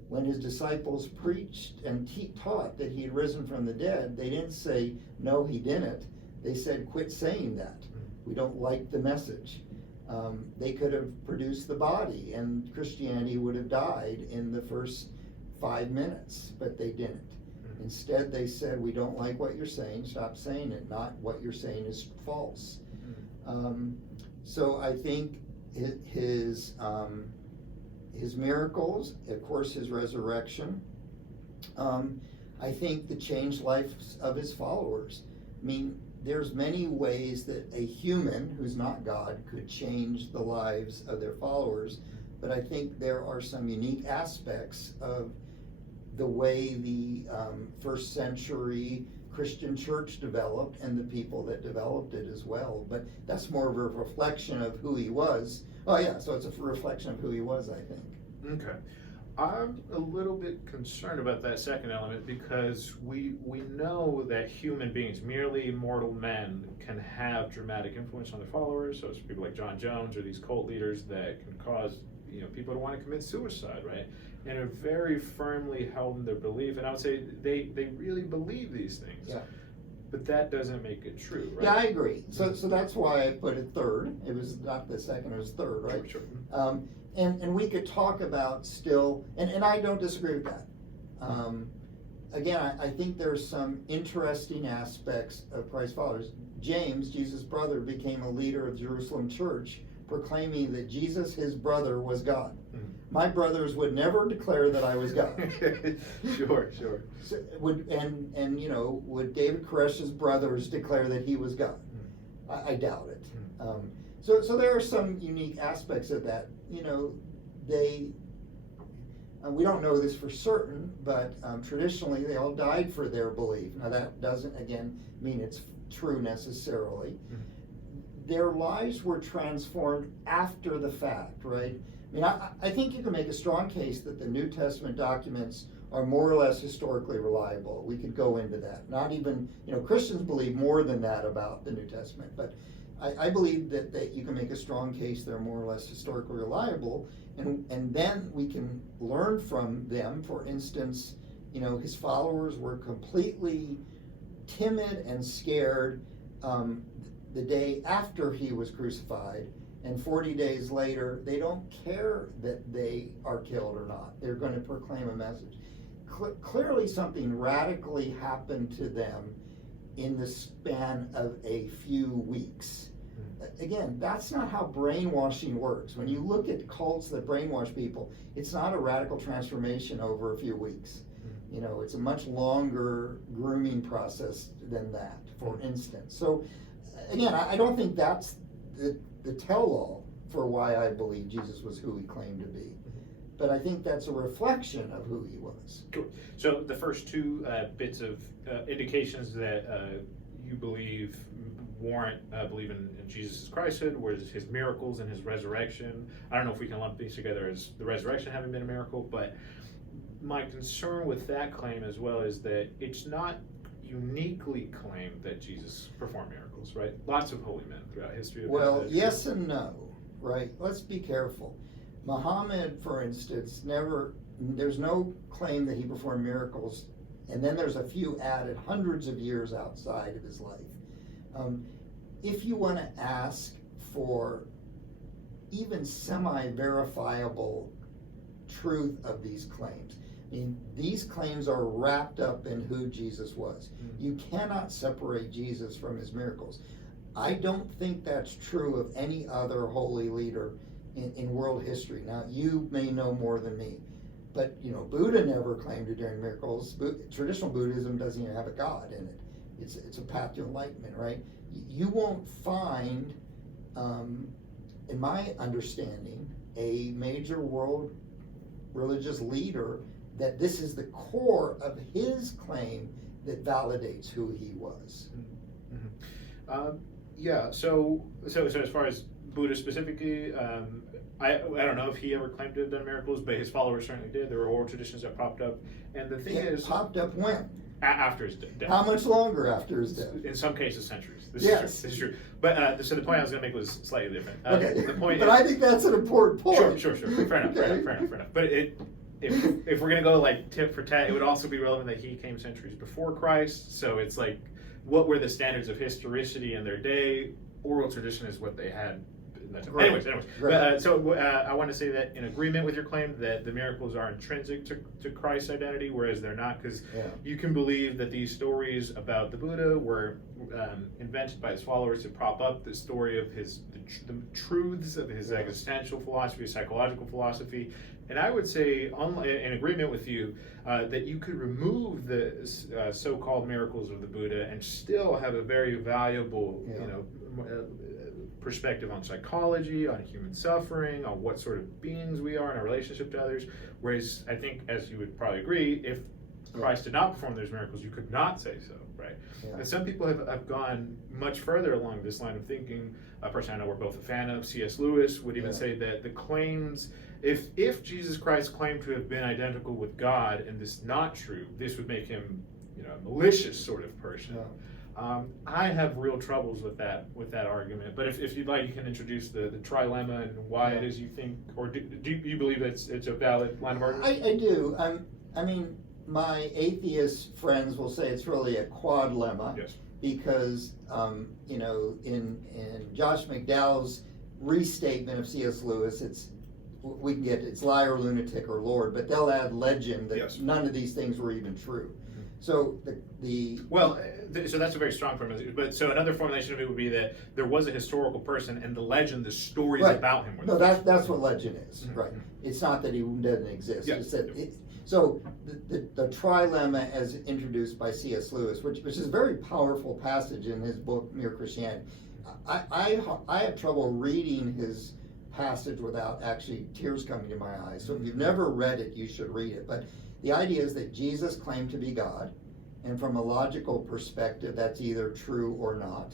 When his disciples preached and taught that he had risen from the dead, they didn't say, no, he didn't. They said, quit saying that. We don't like the message. They could have produced the body and Christianity would have died in the first 5 minutes, but they didn't. Instead, they said, we don't like what you're saying, stop saying it, not what you're saying is false. So I think his miracles, of course his resurrection, I think the changed lives of his followers. I mean, there's many ways that a human who's not God could change the lives of their followers, but I think there are some unique aspects of the way the first century Christian church developed and the people that developed it as well. But that's more of a reflection of who he was. Oh yeah, so it's a reflection of who he was, I think. Okay. I'm a little bit concerned about that second element because we know that human beings, merely mortal men, can have dramatic influence on their followers. So it's people like John Jones or these cult leaders that can cause people to want to commit suicide, right? And are very firmly held in their belief. And I would say they really believe these things. Yeah. But that doesn't make it true, right? Yeah, I agree. So that's why I put it third. It was not the second, it was third, right? Sure. And we could talk about still, and I don't disagree with that. Again, I think there's some interesting aspects of Christ's followers. James, Jesus' brother, became a leader of Jerusalem church, proclaiming that Jesus, his brother, was God. My brothers would never declare that I was God. Sure. So, would David Koresh's brothers declare that he was God? I doubt it. So there are some unique aspects of that. We don't know this for certain, but traditionally they all died for their belief. Now that doesn't, again, mean it's true necessarily. Their lives were transformed after the fact, right? I mean, I think you can make a strong case that the New Testament documents are more or less historically reliable. We could go into that. Not even, Christians believe more than that about the New Testament, but I believe that you can make a strong case they're more or less historically reliable, and then we can learn from them. For instance, his followers were completely timid and scared the day after he was crucified, and 40 days later, they don't care that they are killed or not. They're going to proclaim a message. Clearly something radically happened to them in the span of a few weeks. Again, that's not how brainwashing works. When you look at cults that brainwash people, it's not a radical transformation over a few weeks. It's a much longer grooming process than that, for instance. So, again, I don't think that's the tell-all for why I believe Jesus was who he claimed to be. But I think that's a reflection of who he was. Cool. So the first two bits of indications that you believe warrant believing in Jesus' Christhood was his miracles and his resurrection. I don't know if we can lump these together as the resurrection having been a miracle, but my concern with that claim as well is that it's not uniquely claimed that Jesus performed miracles, right? Lots of holy men throughout history. Well, yes and no, right? Let's be careful. Muhammad, for instance, there's no claim that he performed miracles, and then there's a few added hundreds of years outside of his life. If you want to ask for even semi-verifiable truth of these claims. I mean, these claims are wrapped up in who Jesus was. You cannot separate Jesus from his miracles. I don't think that's true of any other holy leader in world history. Now, you may know more than me, but Buddha never claimed to do miracles. Traditional Buddhism doesn't even have a god in it. It's a path to enlightenment, right? You won't find, in my understanding, a major world religious leader that this is the core of his claim that validates who he was. Yeah. So as far as Buddha specifically, I don't know if he ever claimed to have done miracles, but his followers certainly did. There were oral traditions that popped up, and the thing is, popped up when? After his death. How much longer after his death? In some cases, centuries. This is true. But so the point I was going to make was slightly different. Okay. The point but I think that's an important point. Sure. Fair enough. But if we're going to go like tit for tat, it would also be relevant that he came centuries before Christ. So it's like, what were the standards of historicity in their day? Oral tradition is what they had. Right. Anyways. Right. I want to say that in agreement with your claim that the miracles are intrinsic to Christ's identity, whereas they're not, because you can believe that these stories about the Buddha were invented by his followers to prop up the story of the truths of his existential philosophy, psychological philosophy. And I would say, in agreement with you, that you could remove the so-called miracles of the Buddha and still have a very valuable, perspective on psychology, on human suffering, on what sort of beings we are in our relationship to others. Whereas I think, as you would probably agree, if Christ did not perform those miracles, you could not say so, right? And some people have gone much further along this line of thinking. A person I know we're both a fan of, C.S. Lewis, would even say that the claims, if Jesus Christ claimed to have been identical with God and this is not true, this would make him a malicious sort of person. I have real troubles with that argument, but if you'd like, you can introduce the trilemma and why it is you think, or do you believe it's a valid line of argument? I do. I mean, my atheist friends will say it's really a quadlemma. Yes. Because in Josh McDowell's restatement of C.S. Lewis, it's liar, lunatic, or Lord, but they'll add legend that none of these things were even true. So so that's a very strong formulation. But so another formulation of it would be that there was a historical person, and the legend, the stories about him were. No, that's what legend is, right? It's not that he doesn't exist. It's that so the trilemma, as introduced by C.S. Lewis, which is a very powerful passage in his book Mere Christianity. I have trouble reading his passage without actually tears coming to my eyes. So if you've never read it, you should read it. But the idea is that Jesus claimed to be God, and from a logical perspective, that's either true or not.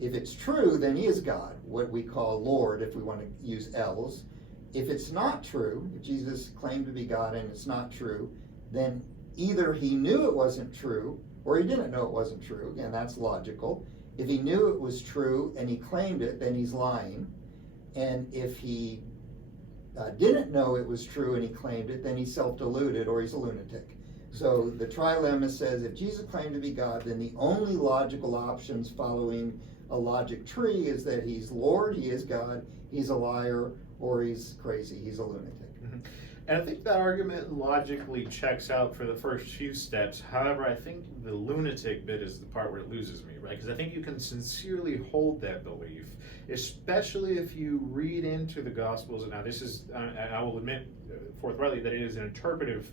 If it's true, then he is God, what we call Lord, if we want to use L's. If it's not true, if Jesus claimed to be God and it's not true, then either he knew it wasn't true, or he didn't know it wasn't true. Again, that's logical. If he knew it was true and he claimed it, then he's lying. And if he didn't know it was true and he claimed it, then he's self-deluded or he's a lunatic. So the trilemma says if Jesus claimed to be God, then the only logical options following a logic tree is that he's Lord, he is God, he's a liar, or he's crazy, he's a lunatic. And I think that argument logically checks out for the first few steps. However, I think the lunatic bit is the part where it loses me, right? Because I think you can sincerely hold that belief, especially if you read into the Gospels. And now this is, I will admit forthrightly that it is an interpretive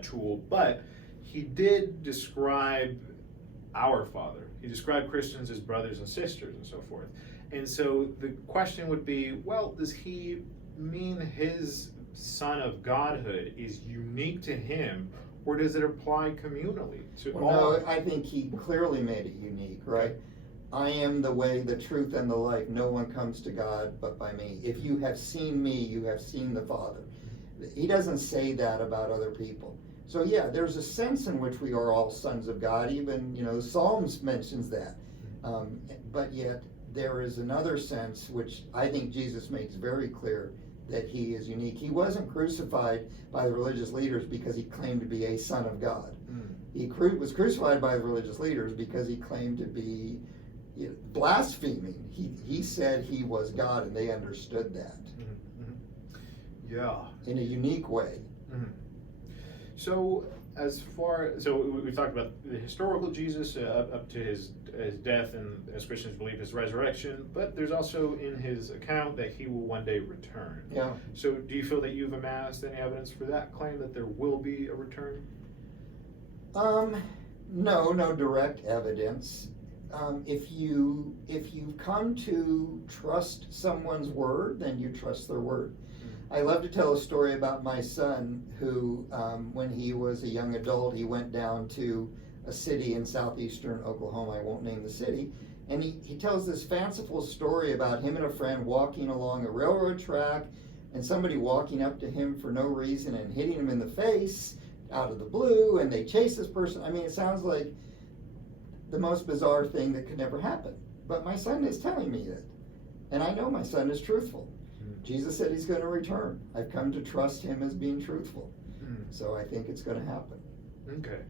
tool, but he did describe our Father. He described Christians as brothers and sisters and so forth. And so the question would be, well, does he mean his Son of Godhood is unique to him, or does it apply communally to all? No, I think he clearly made it unique, right? I am the way, the truth, and the life. No one comes to God but by me. If you have seen me, you have seen the Father. He doesn't say that about other people. So yeah, there's a sense in which we are all sons of God. Even, the Psalms mentions that. But yet, there is another sense which I think Jesus makes very clear, that he is unique. He wasn't crucified by the religious leaders because he claimed to be a son of God. He was crucified by the religious leaders because he claimed to be blaspheming. He said he was God, and they understood that. Yeah. in a unique way. Mhm. So we've talked about the historical Jesus up to his death, and as Christians believe his resurrection, but there's also in his account that he will one day return. Yeah. So do you feel that you've amassed any evidence for that claim, that there will be a return? No direct evidence. If you come to trust someone's word, then you trust their word. I love to tell a story about my son who, when he was a young adult, he went down to a city in southeastern Oklahoma. I won't name the city. And he tells this fanciful story about him and a friend walking along a railroad track and somebody walking up to him for no reason and hitting him in the face out of the blue, and they chase this person. I mean, it sounds like the most bizarre thing that could never happen. But my son is telling me that. And I know my son is truthful. Jesus said he's going to return. I've come to trust him as being truthful. So I think it's going to happen. Okay.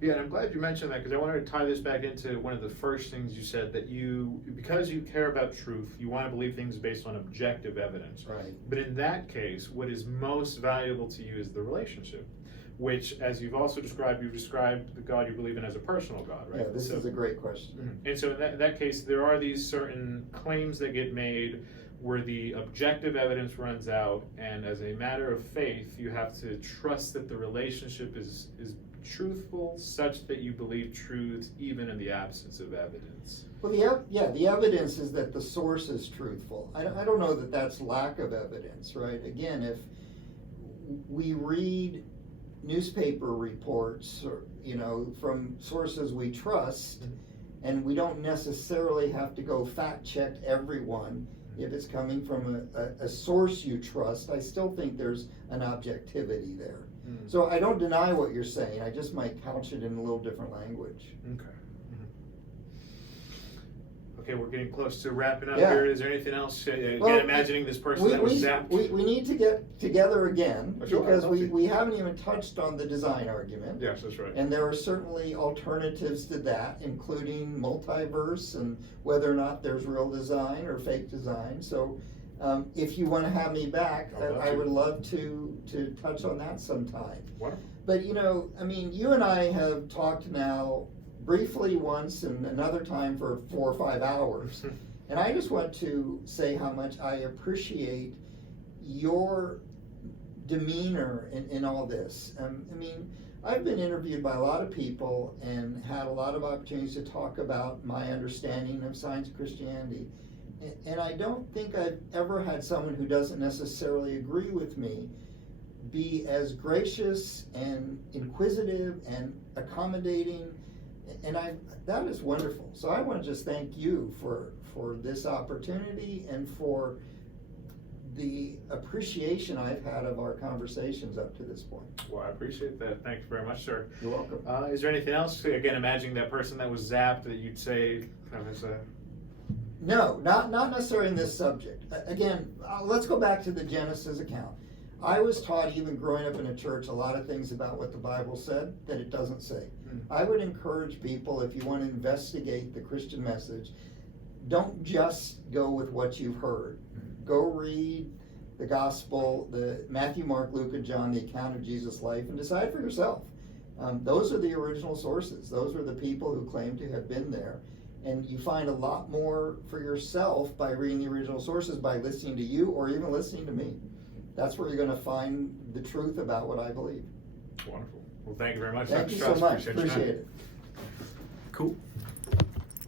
Yeah, and I'm glad you mentioned that, because I wanted to tie this back into one of the first things you said, that because you care about truth, you want to believe things based on objective evidence. Right. But in that case, what is most valuable to you is the relationship, which, as you've described the God you believe in as a personal God, right? Yeah, this is a great question. And so in that case, there are these certain claims that get made where the objective evidence runs out, and as a matter of faith, you have to trust that the relationship is truthful, such that you believe truths even in the absence of evidence. Well, the evidence is that the source is truthful. I don't know that that's lack of evidence, right? Again, if we read newspaper reports, or, from sources we trust, and we don't necessarily have to go fact check everyone. If it's coming from a source you trust, I still think there's an objectivity there. So I don't deny what you're saying, I just might couch it in a little different language. Okay. Okay, we're getting close to wrapping up Yeah. here. Is there anything else? Again, Well, imagining this person that was zapped. We need to get together again, Sure, because I'd love to. we haven't even touched on the design argument. Yes, that's right. And there are certainly alternatives to that, including multiverse and whether or not there's real design or fake design. So if you want to have me back, I would love to touch on that sometime. Wonderful. But you and I have talked now briefly once and another time for 4 or 5 hours. And I just want to say how much I appreciate your demeanor in all this. I've been interviewed by a lot of people and had a lot of opportunities to talk about my understanding of science and Christianity. And I don't think I've ever had someone who doesn't necessarily agree with me be as gracious and inquisitive and accommodating. And that is wonderful. So I want to just thank you for this opportunity and for the appreciation I've had of our conversations up to this point. Well, I appreciate that. Thank you very much, sir. You're welcome. Is there anything else? Again, imagining that person that was zapped, that you'd say kind of as a... No, not necessarily in this subject. Again, let's go back to the Genesis account. I was taught, even growing up in a church, a lot of things about what the Bible said that it doesn't say. I would encourage people, if you want to investigate the Christian message, don't just go with what you've heard. Go read the gospel, the Matthew, Mark, Luke, and John, the account of Jesus' life, and decide for yourself. Those are the original sources. Those are the people who claim to have been there. And you find a lot more for yourself by reading the original sources, by listening to you, or even listening to me. That's where you're going to find the truth about what I believe. Wonderful. Well, thank you very much, Thank Dr. you so Strauss. much. Appreciate it. Cool.